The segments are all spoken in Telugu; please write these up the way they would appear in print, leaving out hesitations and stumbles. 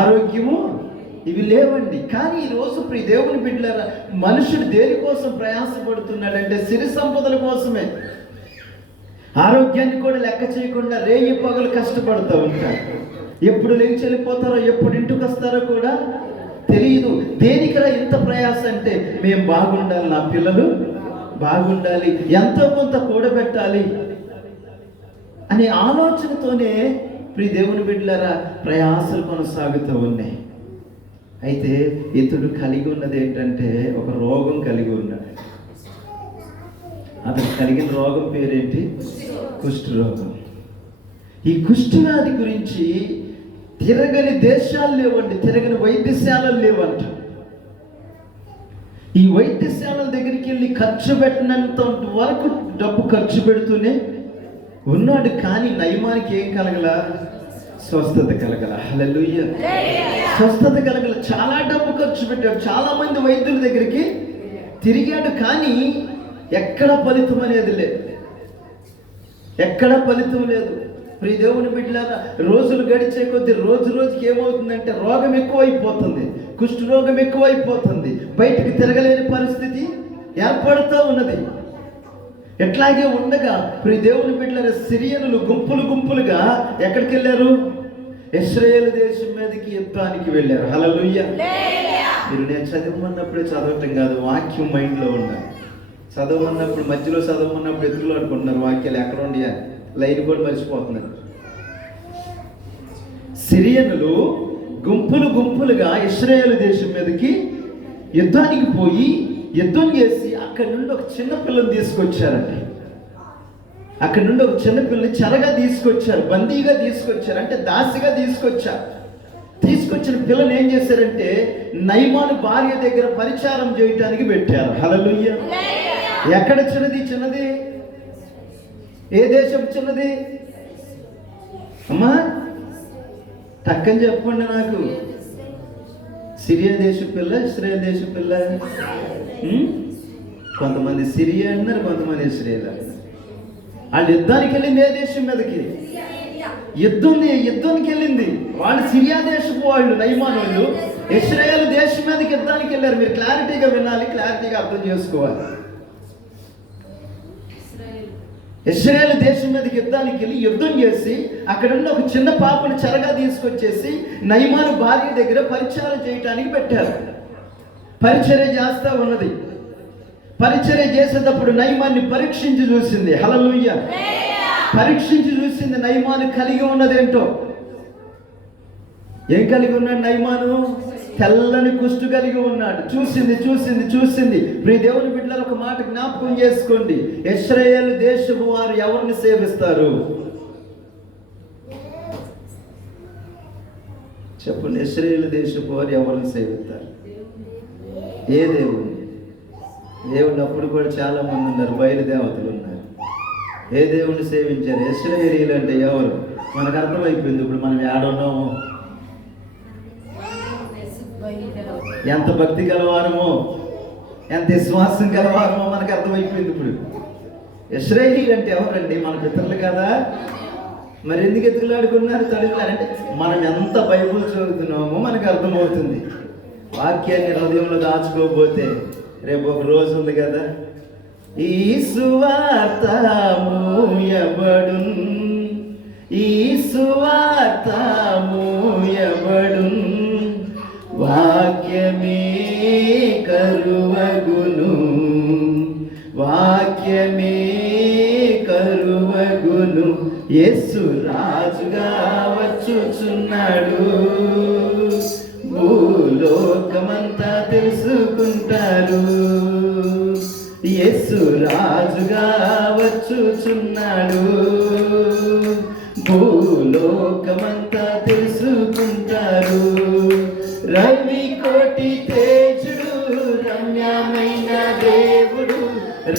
ఆరోగ్యము, ఇవి లేవండి. కానీ ఈరోజు ప్రియ దేవుని బిడ్డలారా, మనుషుడు దేనికోసం ప్రయాసపడుతున్నాడంటే సిరి సంపదల కోసమే. ఆరోగ్యాన్ని కూడా లెక్క చేయకుండా రేయి పగలు కష్టపడుతూ ఉంటారు. ఎప్పుడు లేచి వెళ్ళిపోతారో, ఎప్పుడు ఇంటికి వస్తారో కూడా తెలియదు. దేనికరా ఇంత ప్రయాస అంటే, మేము బాగుండాలి, నా పిల్లలు బాగుండాలి, ఎంతో కొంత కూడబెట్టాలి అనే ఆలోచనతోనే ప్రియ దేవుని బిడ్డలారా ప్రయాసలు కొనసాగుతూ ఉన్నాయి. అయితే ఇతడు కలిగి ఉన్నది ఏంటంటే ఒక రోగం కలిగి ఉన్నాడు. అతను కలిగిన రోగం పేరేంటి? కుష్ఠరోగం. ఈ కుష్ఠవ్యాధి గురించి తిరగని దేశాలు లేవండి, తిరగని వైద్యశాలలు లేవంట. ఈ వైద్యశాలల దగ్గరికి వెళ్ళి ఖర్చు పెట్టినంత వరకు డబ్బు ఖర్చు పెడుతూనే ఉన్నాడు. కానీ నయమానికి ఏం కలగల? స్వస్థత కలగల. హల్లెలూయా. స్వస్థత కలగల. చాలా డబ్బు ఖర్చు పెట్టాడు, చాలా మంది వైద్యుల దగ్గరికి తిరిగాడు, కానీ ఎక్కడ ఫలితం అనేది లేదు, ఎక్కడ ఫలితం లేదు. ప్రియ దేవుని బిడ్డలారా, రోజులు గడిచే కొద్దీ రోజు రోజుకి ఏమవుతుందంటే రోగం ఎక్కువైపోతుంది, కుష్ఠరోగం ఎక్కువైపోతుంది, బయటికి తిరగలేని పరిస్థితి ఏర్పడుతూ ఉన్నది. ఎట్లాగే ఉండగా ప్రియ దేవుని బిడ్డలారా, సిరియనులు గుంపులు గుంపులుగా ఎక్కడికి వెళ్ళారు? ఇశ్రాయేలు దేశం మీదకి యుద్ధానికి వెళ్ళారు. హల్లెలూయా. మీరు నేను చదవమన్నప్పుడే చదవటం కాదు, వాక్యం మైండ్లో ఉండాలి. చదవమన్నప్పుడు మధ్యలో చదవమన్నప్పుడు ఎదురులో అనుకుంటున్నారు వాక్యాలు ఎక్కడ ఉండి లైన్ కూడా మర్చిపోతున్నారు. సిరియనులు గుంపులు గుంపులుగా ఇశ్రాయేలు దేశం మీదకి యుద్ధానికి పోయి యుద్ధం చేసి అక్కడి నుండి ఒక చిన్న పిల్లని తీసుకొచ్చారండి. అక్కడి నుండి ఒక చిన్న పిల్లని చెరగా తీసుకొచ్చారు, బందీగా తీసుకొచ్చారు, అంటే దాసిగా తీసుకొచ్చారు. తీసుకొచ్చిన పిల్లని ఏం చేశారంటే నయమాను భార్య దగ్గర పరిచారం చేయటానికి పెట్టారు. హల్లెలూయా. ఎక్కడ చిన్నది? చిన్నది ఏ దేశం చిన్నది అమ్మా? టక్కని చెప్పండి నాకు. సిరియా దేశ పిల్ల, ఇశ్రాయేల్ దేశ పిల్ల? కొంతమంది సిరియా అన్నారు, కొంతమంది ఇశ్రాయేల్ అన్నారు. వాళ్ళు యుద్ధానికి వెళ్ళింది ఏ దేశం మీదకి? యుద్ధానికి వెళ్ళింది వాళ్ళు సిరియా దేశపు వాళ్ళు, నయమాను వాళ్ళు ఇశ్రాయేల్ దేశం మీదకి యుద్ధానికి వెళ్ళారు. మీరు క్లారిటీగా వినాలి, క్లారిటీగా అర్థం చేసుకోవాలి. ఇశ్రాయేలు దేశం మీదకి యుద్ధానికి వెళ్ళి యుద్ధం చేసి అక్కడ ఉన్న ఒక చిన్న పాపను చెరగా తీసుకొచ్చేసి నయమాను భార్య దగ్గర పరిచర్య చేయటానికి పెట్టారు. పరిచర్య చేస్తా ఉన్నది. పరిచర్య చేసేటప్పుడు నయమాన్ని పరీక్షించి చూసింది. హల్లెలూయా. పరీక్షించి చూసింది నయమాను కలిగి ఉన్నదేంటో. ఏం కలిగి ఉన్నాడు నయమాను? తెల్లని కుష్టు కలిగి ఉన్నాడు. చూసింది. ప్రియ దేవుని బిడ్డలారా, ఒక మాట జ్ఞాపకం చేసుకోండి. ఇశ్రాయేలు దేశపు వారు ఎవరిని సేవిస్తారు చెప్పండి? ఇశ్రాయేలు దేశపు వారు ఎవరిని సేవిస్తారు? ఏ దేవుని? దేవుడు అప్పుడు కూడా చాలా మంది ఉన్నారు, బయలుదేవతలు ఉన్నారు. ఏ దేవుణ్ణి సేవించారు? ఇశ్రాయేలీయులు అంటే ఎవరు? మనకు అర్థమైపోయింది ఇప్పుడు మనం ఏడున్నాము, ఎంత భక్తి గలవారమో, ఎంత విశ్వాసం గలవారమో మనకు అర్థమైపోయింది ఇప్పుడు. ఇశ్రాయేలీయులు అంటే ఎవరండి? మన పితరులు కదా. మరి ఎందుకు ఎత్తులాడుకున్నారు తడుగులారంటే మనం ఎంత బైబుల్ చదువుతున్నామో మనకు అర్థమవుతుంది. వాక్యాన్ని హృదయంలో దాచుకోకపోతే రేపు ఒక రోజు ఉంది కదా, ఈ సువార్త మూయబడున్, ఈ సువార్త మూయబడున్, వాక్యమే కరువగును, వాక్యమే కరువగును. యేసు రాజుగా వచ్చుచున్నాడు, భూలోకమంతా తెలుసుకుంటారు. యేసు రాజుగా వచ్చుచున్నాడు, భూలోకమంతా తెలుసుకుంటారు. రవి కోటి తేజుడు, రమ్యమైన దేవుడు,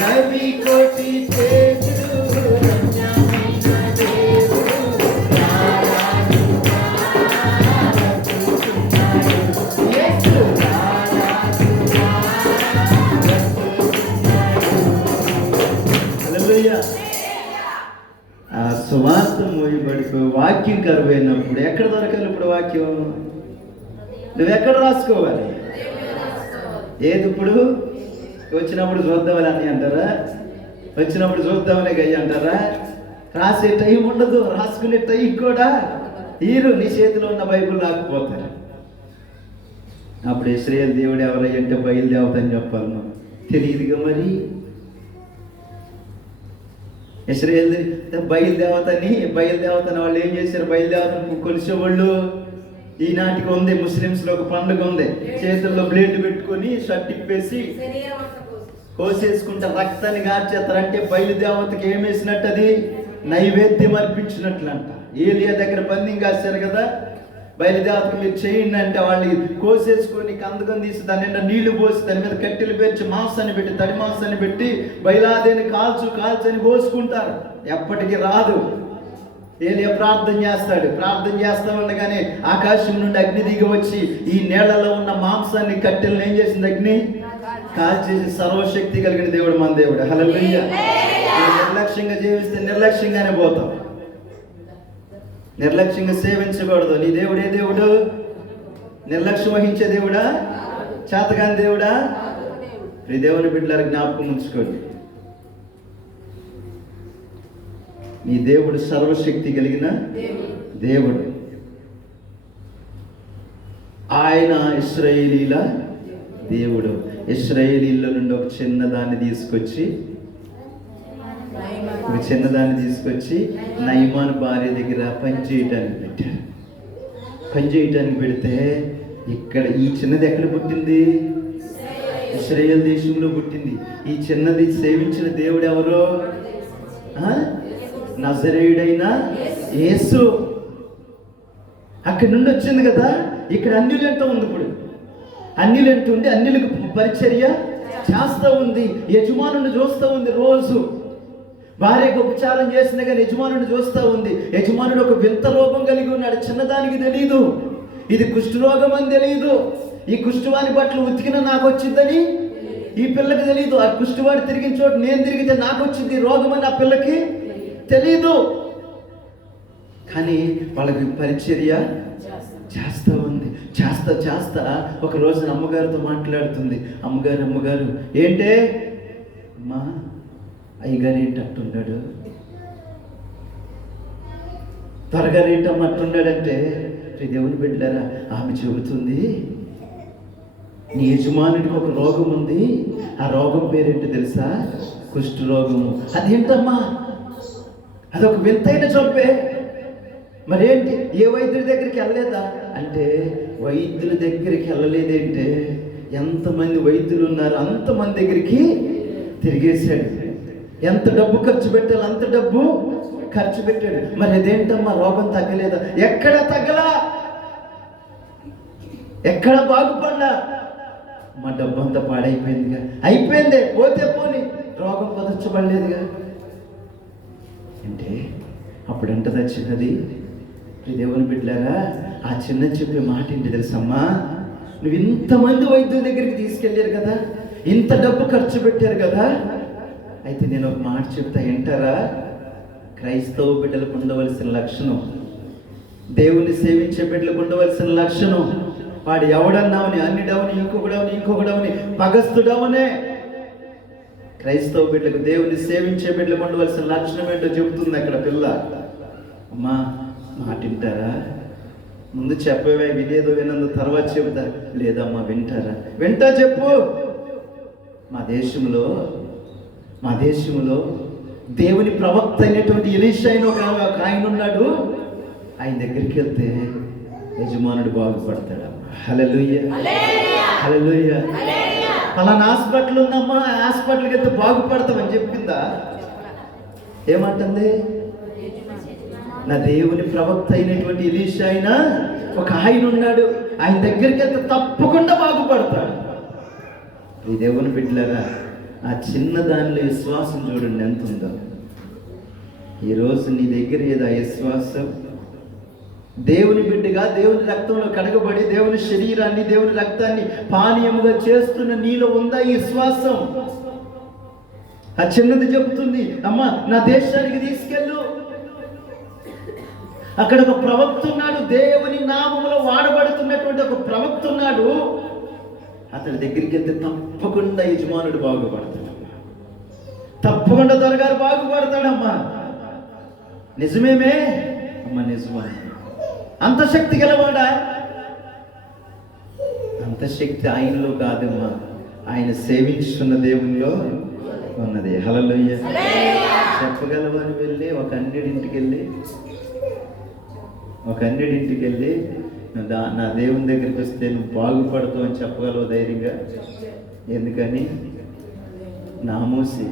రవి కోటి తేజుడు, రమ్యమైన దేవుడు, ఆ సువార్త మోయబడిపోయి వాక్యం కరువైనప్పుడు ఎక్కడ దొరకాలి? ఇప్పుడు వాక్యం నువ్వెక్కడ రాసుకోవాలి? ఏది ఇప్పుడు వచ్చినప్పుడు చూద్దామని అని అంటారా? వచ్చినప్పుడు చూద్దామని గయ్య అంటారా? రాసే టైం ఉండదు, రాసుకునే టైం కూడా ఈరు. నీ చేతిలో ఉన్న బైబిల్ లాక్కుపోతారు. అప్పుడు ఇశ్రాయేలు దేవుడు ఎవరై అంటే బయలుదేవత అని చెప్పాలి. మనం తెలియదుగా మరి. ఇశ్రాయేలు బయలుదేవతని వాళ్ళు ఏం చేశారు? బయలుదేవతను కొలిసేవాళ్ళు. ఈనాటికి ఉంది, ముస్లిమ్స్లో ఒక పండుగ ఉంది. చేతుల్లో బ్లేడ్ పెట్టుకొని షర్ట్ ఇప్పేసి కోసేసుకుంటారు, రక్తాన్ని గార్చేస్తారు. అంటే బయలుదేవతకి ఏం వేసినట్టు? అది నైవేద్యం అర్పించినట్లంట. ఏలియా దగ్గర బందీని కాశారు కదా, బయలుదేవతకు మీరు చేయండి అంటే వాళ్ళు కోసేసుకొని కందకం తీసి దాని నిండా నీళ్లు పోసి దాని మీద కట్టెలు పేర్చి మాంసాన్ని పెట్టి, తడి మాంసాన్ని పెట్టి బయలాదేని కాల్చు అని కోసుకుంటారు. ఎప్పటికీ రాదు. ఏలియా ప్రార్థన చేస్తాడు. ప్రార్థన చేస్తా ఉండగానే ఆకాశం నుండి అగ్ని దిగి వచ్చి ఈ నేలలో ఉన్న మాంసాన్ని, కట్టెలను ఏం చేసింది? అగ్ని కాల్చేసి. సర్వశక్తి కలిగిన దేవుడు మన దేవుడు. హల్లెలూయా. నిర్లక్ష్యంగా జీవిస్తే నిర్లక్ష్యంగానే పోతాం. నిర్లక్ష్యంగా సేవించకూడదు. నీ దేవుడు ఏ దేవుడు? నిర్లక్ష్యం వహించే దేవుడా? చేతగాని దేవుడా? ఈ దేవుని బిడ్డలకు జ్ఞాపకం ఉంచుకోండి. నీ దేవుడు సర్వశక్తి కలిగిన దేవుడు. ఆయన ఇశ్రాయేలీల దేవుడు. ఇశ్రాయేలీల నుండి ఒక చిన్నదాన్ని తీసుకొచ్చి నయమాను భార్య దగ్గర పనిచేయటానికి పెట్టారు. పనిచేయటానికి పెడితే ఇక్కడ ఈ చిన్నది ఎక్కడ పుట్టింది? ఇశ్రాయేల్ దేశంలో పుట్టింది. ఈ చిన్నది సేవించిన దేవుడు ఎవరు? నజరేయుడైన యేసు. అక్కడి నుండి వచ్చింది కదా. ఇక్కడ అన్యులంటూ ఉంది. ఇప్పుడు అన్యులంటూ ఉండి అన్యులకు పరిచర్య చేస్తూ ఉంది. యజమానుని చూస్తూ ఉంది. రోజు భార్యకు ఉపచారం చేసిన కానీ యజమానుని చూస్తూ ఉంది. యజమానుడు ఒక వింత రోగం కలిగి ఉన్నాడు. చిన్నదానికి తెలియదు ఇది కుష్ఠరోగం అని తెలియదు. ఈ కుష్ఠవాని బట్టలు ఉతికిన నాకు వచ్చిందని ఈ పిల్లకి తెలియదు. ఆ కుష్ఠవాడి తిరిగిన చోటు నేను తిరిగితే నాకు వచ్చింది రోగం అని ఆ పిల్లకి తెలియదు. కానీ వాళ్ళకి పరిచర్య చేస్తూ ఉంది. చేస్తా ఒక రోజున అమ్మగారితో మాట్లాడుతుంది. అమ్మగారు ఏంటే అమ్మా, అయ్యగారు ఏంటి అట్టున్నాడు? త్వరగా ఏంటమ్మా అట్టున్నాడంటే, దేవుని బిడ్డలారా, ఆమె చెబుతుంది నీ యజమానుడికి ఒక రోగం ఉంది. ఆ రోగం పేరేంటో తెలుసా? కుష్ఠ రోగము. అదేంటమ్మా? అదొక వింతైన చొప్పే. మరేంటి? ఏ వైద్యుడి దగ్గరికి వెళ్ళలేదా అంటే, వైద్యుల దగ్గరికి వెళ్ళలేదేంటే, ఎంతమంది వైద్యులు ఉన్నారు అంతమంది దగ్గరికి తిరిగేశాడు. ఎంత డబ్బు ఖర్చు పెట్టాలి అంత డబ్బు ఖర్చు పెట్టాడు. మరి అదేంటమ్మా రోగం తగ్గలేదా? ఎక్కడ తగ్గలా, ఎక్కడ బాగుపడ్డా? మా డబ్బు అంతా పాడైపోయిందిగా. అయిపోయిందే, పోతే పోని, రోగం కుదర్చబడలేదుగా. అంటే అప్పుడంటది ఆ చిన్నది, దేవుని బిడ్డలారా, ఆ చిన్న చెప్పే మాట ఏంటి తెలుసమ్మా? నువ్వు ఇంతమంది వైద్యుల దగ్గరికి తీసుకెళ్ళారు కదా, ఇంత డబ్బు ఖర్చు పెట్టారు కదా, అయితే నేను ఒక మాట చెప్తా, వింటారా? క్రైస్తవ బిడ్డలకు ఉండవలసిన లక్షణం, దేవుని సేవించే బిడ్డలకు ఉండవలసిన లక్షణం, వాడు ఎవడన్నావని, అన్నిడవని, ఇంకొకడవని పగస్తుడవనే. క్రైస్తవ బిడ్డలకు, దేవుని సేవించే బిడ్డలకు ఉండవలసిన లక్షణం ఏంటో చెబుతుంది అక్కడ పిల్ల. అమ్మా మాట వింటారా? ముందు చెప్పవే, వినేదో వినందు తర్వాత చెబుతా. లేదమ్మా వింటారా? వింటా, చెప్పు. మా దేశంలో దేవుని ప్రవక్త అయినటువంటి ఎలీషా అయిన ఒక ఆయన ఉన్నాడు. ఆయన దగ్గరికి వెళ్తే యజమానుడు బాగుపడతాడు. హల్లెలూయా, హల్లెలూయా. ఫలానా హాస్పిటల్ ఉందమ్మా, హాస్పిటల్కి వెళ్తే బాగుపడతామని చెప్పిందా? ఏమంటుంది? నా దేవుని ప్రవక్త అయినటువంటి ఎలీషా అయిన ఒక ఆయన ఉన్నాడు, ఆయన దగ్గరికి వెళ్తే తప్పకుండా బాగుపడతాడు. ఈ దేవుని బిడ్డలారా, ఆ చిన్న దానిలో విశ్వాసం చూడండి ఎంత ఉందో. ఈరోజు నీ దగ్గర ఏదో ఆ విశ్వాసం? దేవుని బిడ్డగా దేవుని రక్తంలో కడగబడి దేవుని శరీరాన్ని, దేవుని రక్తాన్ని పానీయముగా చేస్తున్న నీలో ఉందా ఈ విశ్వాసం? ఆ చిన్నది చెబుతుంది, అమ్మా నా దేశానికి తీసుకెళ్ళు, అక్కడ ఒక ప్రవక్త ఉన్నాడు, దేవుని నామములో వాడబడుతున్నటువంటి ఉన్నటువంటి ఒక ప్రవక్త ఉన్నాడు, అతని దగ్గరికి వెళ్తే తప్పకుండా యజమానుడు బాగుపడతాడమ్మా, తప్పకుండా త్వరగారు బాగుపడతాడమ్మా. నిజమేమే అమ్మ, నిజమా? అంత శక్తి గలవాడా? అంత శక్తి ఆయనలో కాదమ్మా, ఆయన సేవించుతున్న దేవుల్లో ఉన్నది. హల్లెలూయా. చెప్పగలవని వెళ్ళి ఒక అన్యుడింటికి వెళ్ళి నా దేవుని దగ్గరికి వస్తే నువ్వు బాగుపడతావు అని చెప్పగలవు ధైర్యంగా? ఎందుకని? నామోసి